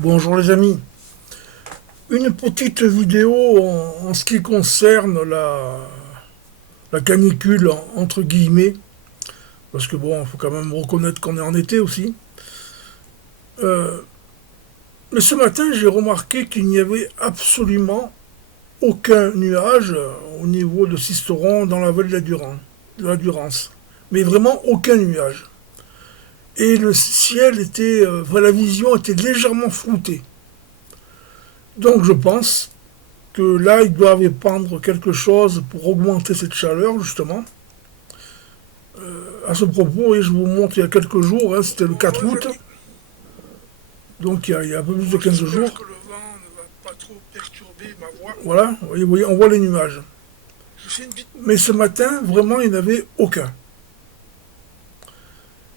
Bonjour les amis. Une petite vidéo en ce qui concerne la canicule entre guillemets, parce que bon, il faut quand même reconnaître qu'on est en été aussi. Euh, mais ce matin, j'ai remarqué qu'il n'y avait absolument aucun nuage au niveau de Sisteron dans la vallée de la Durance. Mais vraiment aucun nuage. Et le ciel était, la vision était légèrement floutée. Donc je pense que là, ils doivent épandre quelque chose pour augmenter cette chaleur, justement. À ce propos, et je vous montre il y a quelques jours, hein, c'était le 4 Bonjour les août, amis. donc il y a un peu plus de Bon, 15 j'espère jours. que le vent ne va pas trop perturber ma voix. Voilà, vous voyez, on voit les nuages. Je fais une petite... Mais ce matin, vraiment, il n'y en avait aucun.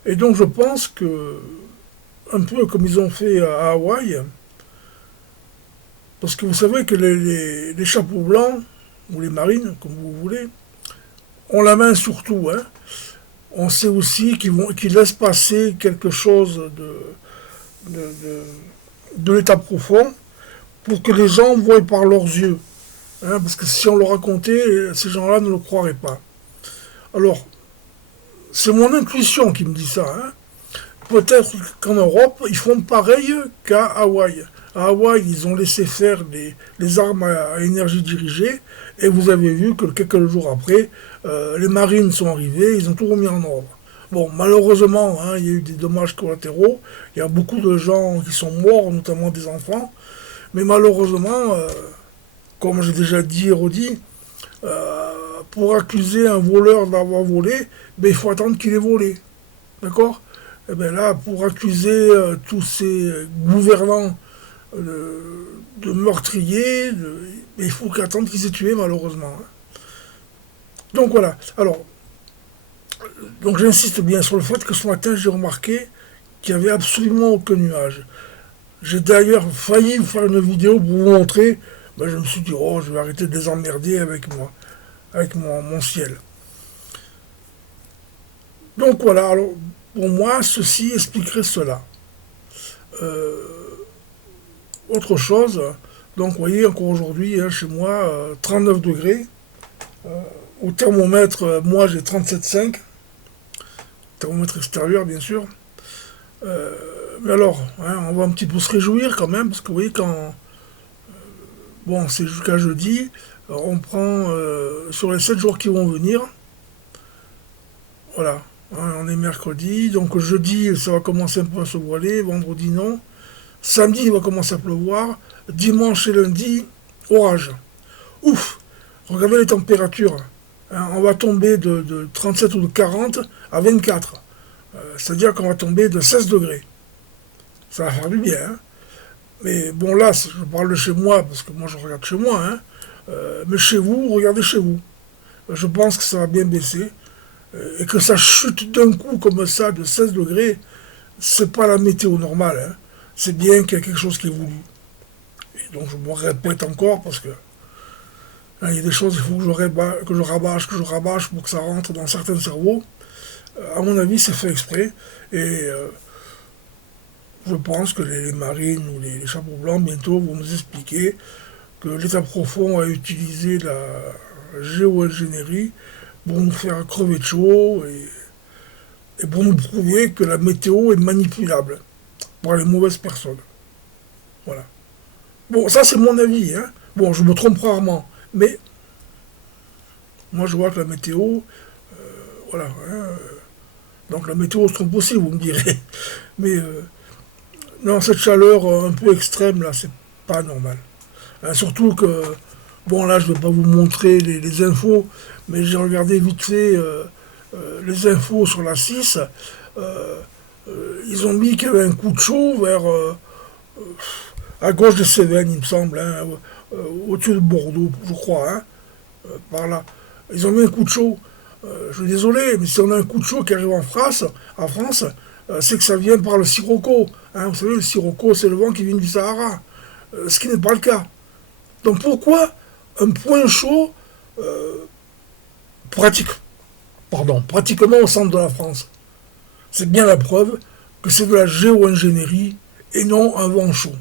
Et donc je pense que, un peu comme ils ont fait à Hawaï, parce que vous savez que les chapeaux blancs, ou les marines, comme vous voulez, ont la main sur tout. Hein. On sait aussi qu'ils laissent passer quelque chose de, de, de l'état profond pour que les gens voient par leurs yeux. Hein, parce que si on le racontait, ces gens-là ne le croiraient pas. Alors, c'est mon intuition qui me dit ça. Hein. Peut-être qu'en Europe, ils font pareil qu'à Hawaï. À Hawaï, ils ont laissé faire les armes à énergie dirigée, et vous avez vu que quelques jours après, les marines sont arrivés, ils ont tout remis en ordre. Bon, malheureusement, hein, il y a eu des dommages collatéraux, il y a beaucoup de gens qui sont morts, notamment des enfants, mais malheureusement, comme j'ai déjà dit et redit, pour accuser un voleur d'avoir volé, ben, il faut attendre qu'il ait volé. D'accord. Et bien là, pour accuser tous ces gouvernants de meurtriers, ben, il faut attendre qu'ils aient tué, malheureusement. Donc voilà. Alors, donc j'insiste bien sur le fait que ce matin, j'ai remarqué qu'il n'y avait absolument aucun nuage. J'ai d'ailleurs failli vous faire une vidéo pour vous montrer. Ben, je me suis dit, oh, je vais arrêter de les emmerder avec moi, avec mon ciel. Donc voilà, alors pour moi, ceci expliquerait cela. Autre chose, donc vous voyez, encore aujourd'hui, hein, chez moi, 39 degrés. Au thermomètre, moi j'ai 37,5. Thermomètre extérieur, bien sûr. Mais alors, hein, on va un petit peu se réjouir quand même, parce que vous voyez, quand. Bon, c'est jusqu'à jeudi, on prend sur les 7 jours qui vont venir. Voilà, hein, on est mercredi, donc jeudi, ça va commencer un peu à se voiler, vendredi non. Samedi, il va commencer à pleuvoir. Dimanche et lundi, orage. Ouf. Regardez les températures. Hein, on va tomber de 37 ou de 40 à 24. C'est-à-dire qu'on va tomber de 16 degrés. Ça va faire du bien. Hein. Mais bon, là, je parle de chez moi, parce que moi, je regarde chez moi. Hein. Mais chez vous, regardez chez vous. Je pense que ça va bien baisser. Et que ça chute d'un coup comme ça de 16 degrés, c'est pas la météo normale. Hein. C'est bien qu'il y a quelque chose qui est voulu. Et donc, je me répète encore, parce que hein, il y a des choses qu'il faut que je rabâche pour que ça rentre dans certains cerveaux. À mon avis, c'est fait exprès. Et je pense que les marines ou les chapeaux blancs bientôt vont nous expliquer que l'État profond a utilisé la géo-ingénierie pour nous faire crever de chaud et pour nous prouver que la météo est manipulable par les mauvaises personnes. Voilà. Bon, ça c'est mon avis. Hein. Bon, je me trompe rarement. Mais moi je vois que la météo, voilà. Hein, donc la météo se trompe aussi, vous me direz. Mais non, cette chaleur un peu extrême là, c'est pas normal. Hein, surtout que, bon là je vais pas vous montrer les infos, mais j'ai regardé vite fait les infos sur la 6. Ils ont mis qu'il y avait un coup de chaud vers à gauche de Cévennes, il me semble, hein, au-dessus de Bordeaux, je crois, hein, par là. Ils ont mis un coup de chaud. Je suis désolé, mais si on a un coup de chaud qui arrive en France, c'est que ça vient par le sirocco. Hein. Vous savez, le sirocco, c'est le vent qui vient du Sahara, ce qui n'est pas le cas. Donc pourquoi un point chaud pratique, pratiquement au centre de la France? C'est bien la preuve que c'est de la géo-ingénierie et non un vent chaud.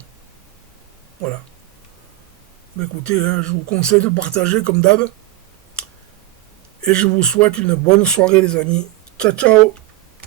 Voilà. Mais écoutez, hein, je vous conseille de partager comme d'hab. Et je vous souhaite une bonne soirée les amis. Ciao ciao.